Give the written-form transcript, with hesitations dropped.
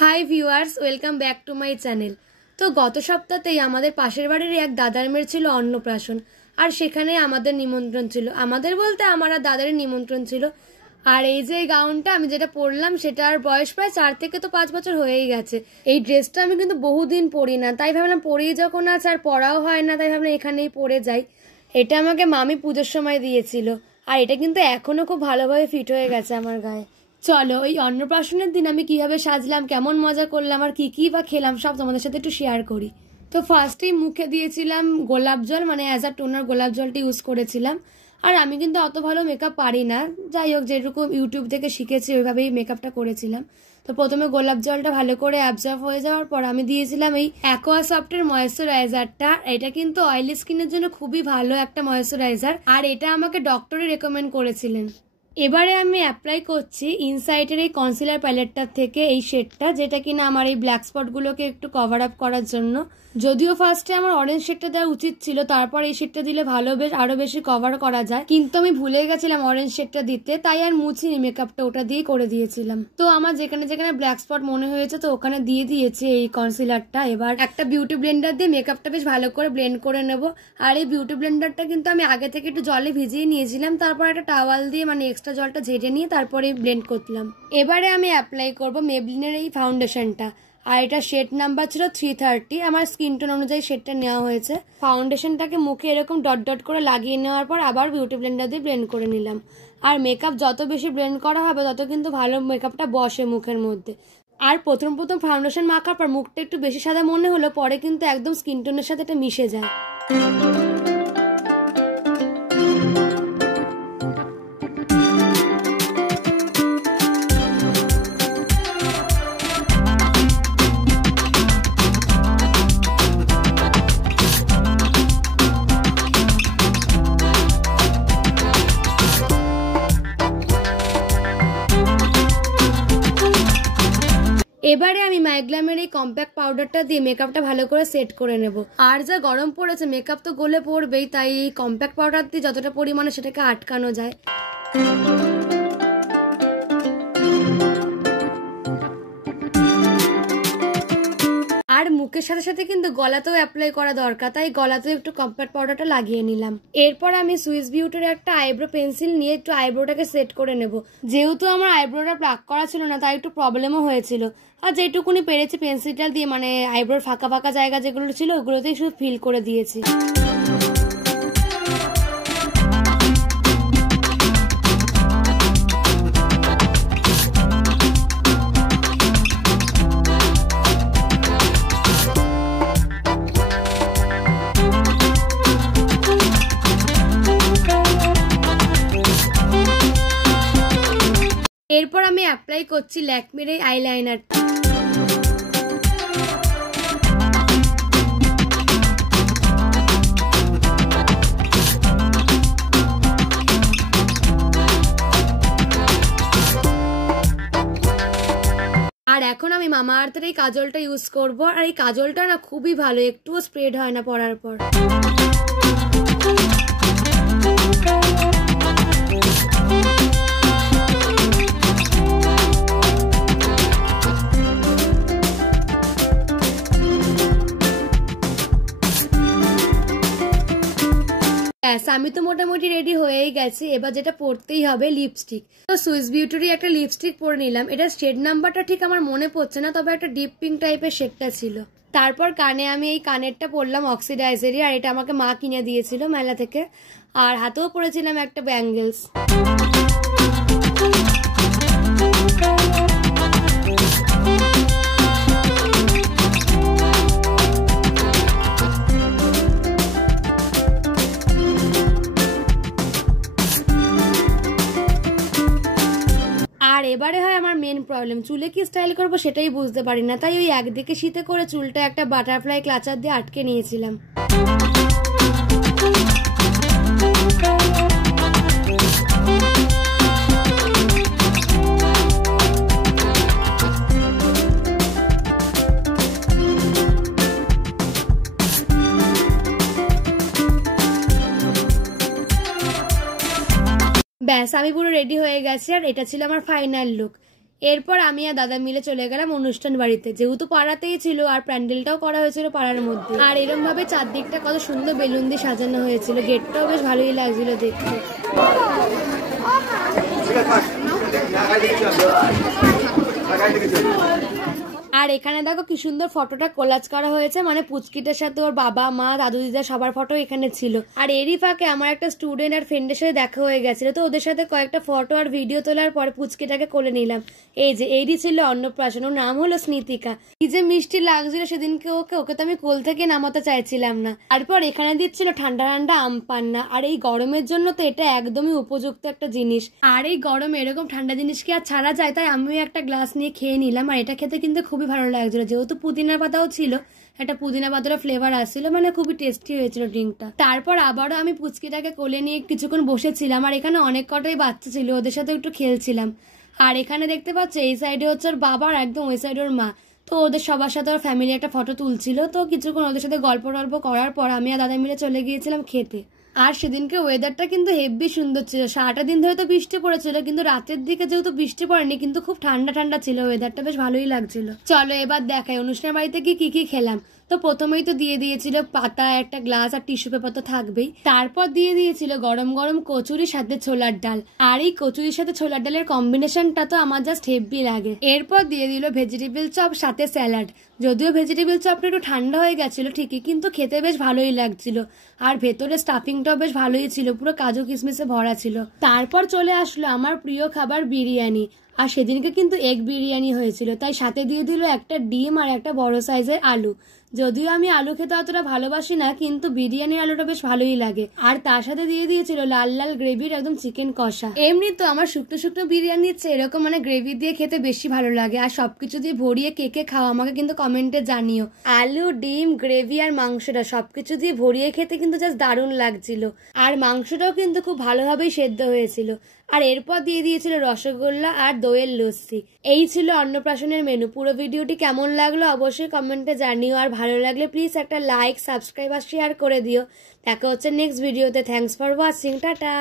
Hi viewers, welcome back to my channel. তো গত সপ্তাহতেই আমাদের পাশের বাড়ির এক দাদার মেয়ের ছিল অন্নপ্রাশন, আর সেখানে আমাদের নিমন্ত্রণ ছিল। আমাদের বলতে আমার আর দাদারের নিমন্ত্রণ ছিল। আর এই যে গাউনটা আমি যেটা পরলাম সেটার বয়স প্রায় 4 থেকে 5 বছর হয়েই গেছে। এই ড্রেসটা আমি কিন্তু বহুদিন পরি না, তাই ভাবলাম পরেই যখন আছে আর পরাও হয় না, তাই ভাবলাম এখানেই পরে যাই। এটা আমাকে মামি পুজোর সময় দিয়েছিল, আর এটা কিন্তু এখনো খুব ভালোভাবে ফিট হয়ে গেছে আমার গায়ে। চলো ওই অন্নপ্রাশনের দিন আমি কিভাবে সাজলাম, কেমন মজা করলাম আর কি বা খেলাম সব তোমাদের সাথে একটু শেয়ার করি। তো ফার্স্টেই মুখে দিয়েছিলাম গোলাপ জল, মানে অ্যাজ আ টোনার গোলাপ জলটা ইউজ করেছিলাম। আর আমি কিন্তু অত ভালো মেকআপ পারি না, যাই হোক যেরকম ইউটিউব থেকে শিখেছি ওইভাবেই মেকআপটা করেছিলাম। তো প্রথমে গোলাপ জলটা ভালো করে অ্যাবজর্ব হয়ে যাওয়ার পর আমি দিয়েছিলাম এই অ্যাকোয়াসফটের ময়েশ্চারাইজারটা। এটা কিন্তু অয়েলি স্কিনের জন্য খুবই ভালো একটা ময়েশ্চারাইজার, আর এটা আমাকে ডক্টরে রেকমেন্ড করেছিলেন। এবারে আমি অ্যাপ্লাই করছি ইনসাইটের এই কনসিলার প্যালেটটার থেকে এই শেডটা, যেটা কিনা আমার এই ব্ল্যাক স্পটগুলোকে একটু কভার আপ করার জন্য। যদিও ফার্স্টে আমার অরেঞ্জ শেডটা দেওয়া উচিত ছিল, তারপর এই শেডটা দিলে ভালো আরো বেশি কভার করা যায়, কিন্তু আমি ভুলে গেছিলাম অরেঞ্জ শেডটা দিতে, তাই আর মুছিনি মেকআপটা, ওটা দিয়ে করে দিয়েছিলাম। তো আমার যেখানে যেখানে ব্ল্যাক স্পট মনে হয়েছে তো ওখানে দিয়ে দিয়েছি এই কনসিলারটা। এবার একটা বিউটি ব্লেন্ডার দিয়ে মেকআপটা বেশ ভালো করে ব্লেন্ড করে নেব। আর এই বিউটি ব্লেন্ডারটা কিন্তু আমি আগে থেকে একটু জলে ভিজিয়ে নিয়েছিলাম, তারপর একটা টাওয়াল দিয়ে মানে এক্সট্রা জলটা ঝেড়ে নিয়ে তারপরে ব্লেন্ড করলাম। এবারে আমি অ্যাপ্লাই করব মেবলিনের এই ফাউন্ডেশনটা, আর এটা শেড নাম্বার ছিল 330। আমার স্কিন টোন অনুযায়ী শেডটা নেওয়া হয়েছে। ফাউন্ডেশনটাকে মুখে এরকম ডট ডট করে লাগিয়ে নেওয়ার পর আবার বিউটি ব্লেন্ডার দিয়ে ব্লেন্ড করে নিলাম। আর মেকআপ যত বেশি ব্লেন্ড করা হবে তত কিন্তু ভালো মেকআপটা বসে মুখের মধ্যে। আর প্রথম ফাউন্ডেশন মাখার পর মুখটা একটু বেশি সাদা মনে হলো, পরে কিন্তু একদম স্কিন টোনের সাথে এটা মিশে যায়। এবারে আমি মাইগ্লামের এই কম্প্যাক্ট পাউডারটা দিয়ে মেকআপটা ভালো করে সেট করে নেব। আর যা গরম পড়েছে মেকআপ তো গলে পড়বেই, তাই এই কম্প্যাক্ট পাউডার দিয়ে যতটা পরিমাণে সেটাকে আটকানো যায়। আর মুখের সাথে সাথে কিন্তু গলাতেও অ্যাপ্লাই করা দরকার, তাই গলাতেও একটু কম্প্যাক্ট পাউডারটা লাগিয়ে নিলাম। এরপর আমি সুইস বিউটির একটা আইব্রো পেন্সিল নিয়ে একটু আইব্রোটাকে সেট করে নেব। যেহেতু আমার আইব্রোটা প্লাক করা ছিল না, তাই একটু প্রবলেমও হয়েছিল। আর যেটুকুনি পেরেছি পেন্সিলটা দিয়ে মানে আইব্রোর ফাঁকা ফাঁকা জায়গা যেগুলো ছিল ওগুলোতেই শুধু ফিল করে দিয়েছি। এরপর আমি অ্যাপ্লাই করছি ল্যাকমির এই আইলাইনার। আর এখন আমি মামা আর্থের এই কাজলটা ইউজ করব। আর এই কাজলটা না খুবই ভালো, একটুও স্প্রেড হয় না পরার পর। আমি তো মোটামুটি রেডি হয়েই গেছি। এবার যেটা পরতেই হবে লিপস্টিক। তো সুইস বিউটিরই একটা লিপস্টিক পরে নিলাম। এটা শেড নাম্বারটা ঠিক আমার মনে পড়ছে না, তবে একটা ডিপ পিঙ্ক টাইপের শেডটা ছিল। তারপর কানে আমি এই কানেরটা পরলাম অক্সিডাইজারই, আর এটা আমাকে মা কিনে দিয়েছিল মেলা থেকে। আর হাতেও পরেছিলাম একটা ব্যাঙ্গেলস। আর এবারে হয় আমার মেন প্রবলেম, চুলে কি স্টাইল করবো সেটাই বুঝতে পারি না, তাই ওই একদিকে শীতে করে চুলটা একটা বাটারফ্লাই ক্লাচার দিয়ে আটকে নিয়েছিলাম। ব্যাস আমি পুরো রেডি হয়ে গেছি। আর এটা ছিল আমার ফাইনাল লুক। এরপর আমি আর দাদা মিলে চলে গেলাম অনুষ্ঠান বাড়িতে, যেহেতু পাড়াতেই ছিল আর প্যান্ডেলটাও করা হয়েছিল পাড়ার মধ্যে। আর এরকম ভাবে চারদিকটা কত সুন্দর বেলুন দিয়ে সাজানো হয়েছিল, গেটটাও বেশ ভালোই লাগছিল দেখতে। আর এখানে দেখো কি সুন্দর ফটোটা কোলাজ করা হয়েছে, মানে পুচকিটার সাথে ওর বাবা মা দাদু দিদা সবার ফটো এখানে ছিল। আর এরই ফাঁকে আমার একটা স্টুডেন্ট আর ফ্রেন্ডের সাথে দেখা হয়ে গেছিল, তো ওদের সাথে কয়েকটা ফটো আর ভিডিও তোলার পর পুচকিটাকে কোলে নিলাম। এই যে এরই ছিল অন্নপ্রাশন, ওর নাম হলো স্নিতিকা। কি যে মিষ্টি লাগছিল সেদিনকে ওকে তো আমি কোল থেকে নামাতে চাইছিলাম না। তারপর এখানে দিচ্ছিল ঠান্ডা ঠান্ডা আম পান্না, আর এই গরমের জন্য তো এটা একদমই উপযুক্ত একটা জিনিস। আর এই গরমে এরকম ঠান্ডা জিনিস কি আর ছাড়া যায়, তাই আমিও একটা গ্লাস নিয়ে খেয়ে নিলাম। আর এটা খেতে কিন্তু খুবই ভালো লাগছিল, যেহেতু পুদিনা পাতাও ছিল, একটা পুদিনা পাতার ফ্লেভার আসছিল, মানে খুবই টেস্টি হয়েছিল ড্রিঙ্কটা। তারপর আবারও আমি পুচকিটাকে কোলে নিয়ে কিছুক্ষণ বসেছিলাম, আর এখানে অনেক কটাই বাচ্চা ছিল, ওদের সাথে একটু খেলছিলাম। আর এখানে দেখতে পাচ্ছ এই সাইডে হচ্ছে ওর বাবা আর একদম ওই সাইডে ওর মা, তো ওদের সবার সাথে ওর ফ্যামিলি একটা ফটো তুলছিল। তো কিছুক্ষণ ওদের সাথে গল্প টল্প করার পর আমি আর দাদা মিলে চলে গিয়েছিলাম খেতে। আর সেদিনকে ওয়েদারটা কিন্তু হেভি সুন্দর ছিল, সারাটা দিন ধরে তো বৃষ্টি পড়েছিল, কিন্তু রাতের দিকে যেহেতু বৃষ্টি পড়েনি কিন্তু খুব ঠান্ডা ঠান্ডা ছিল, ওয়েদারটা বেশ ভালোই লাগছিল। চলো এবার দেখাই অনুষ্ঠান বাড়িতে কি কি খেলাম। তো প্রথমেই তো দিয়ে দিয়েছিল পাতা, একটা গ্লাস আর টিস্যু পেপার তো থাকবেই। তারপর দিয়ে দিয়েছিল গরম গরম কচুরির সাথে ছোলার ডাল, আর এই কচুরির সাথে ছোলার ডালের কম্বিনেশনটা তো আমার জাস্ট হেভি লাগে। এরপর দিয়ে দিল ভেজিটেবল চপ সাথে স্যালাড, যদিও ভেজিটেবল চপটা একটু ঠান্ডা হয়ে গেছিল ঠিকই, কিন্তু খেতে বেশ ভালোই লাগছিল। আর ভেতরে স্টাফিংটাও বেশ ভালোই ছিল, পুরো কাজু কিশমিশে ভরা ছিল। তারপর চলে আসলো আমার প্রিয় খাবার বিরিয়ানি, আর সেদিনকে কিন্তু এগ বিরিয়ানি হয়েছিল, তাই সাথে দিয়ে দিল একটা ডিম আর একটা বড় সাইজের আলু। যদিও আমি আলু খেতে অতটা ভালোবাসি না, কিন্তু বিরিয়ানির আলুটা বেশ ভালোই লাগে। আর তার সাথে দিয়ে দিয়েছিল লাল লাল গ্রেভির একদম চিকেন কষা। এমনি তো আমার শুকনো শুকনো বিরিয়ানির চেয়ে এরকম মানে গ্রেভি দিয়ে খেতে বেশি ভালো লাগে। আর সবকিছু দিয়ে ভরিয়ে কে কে খাও আমাকে কিন্তু কমেন্টে জানিও। আলু, ডিম, গ্রেভি আর মাংসটা সবকিছু দিয়ে ভরিয়ে খেতে কিন্তু জাস্ট দারুণ লাগছিল। আর মাংসটাও কিন্তু খুব ভালোভাবেই সেদ্ধ হয়েছিল। আর এরপর দিয়ে দিয়েছিল রসগোল্লা আর দইয়ের লস্যি। এই ছিল অন্নপ্রাশনের মেনু। পুরো ভিডিওটি কেমন লাগলো অবশ্যই কমেন্টে জানিও, আর ভালো লাগলে প্লিজ একটা লাইক, সাবস্ক্রাইব আর শেয়ার করে দিও। দেখা হচ্ছে নেক্সট ভিডিওতে। Thanks for watching, tata.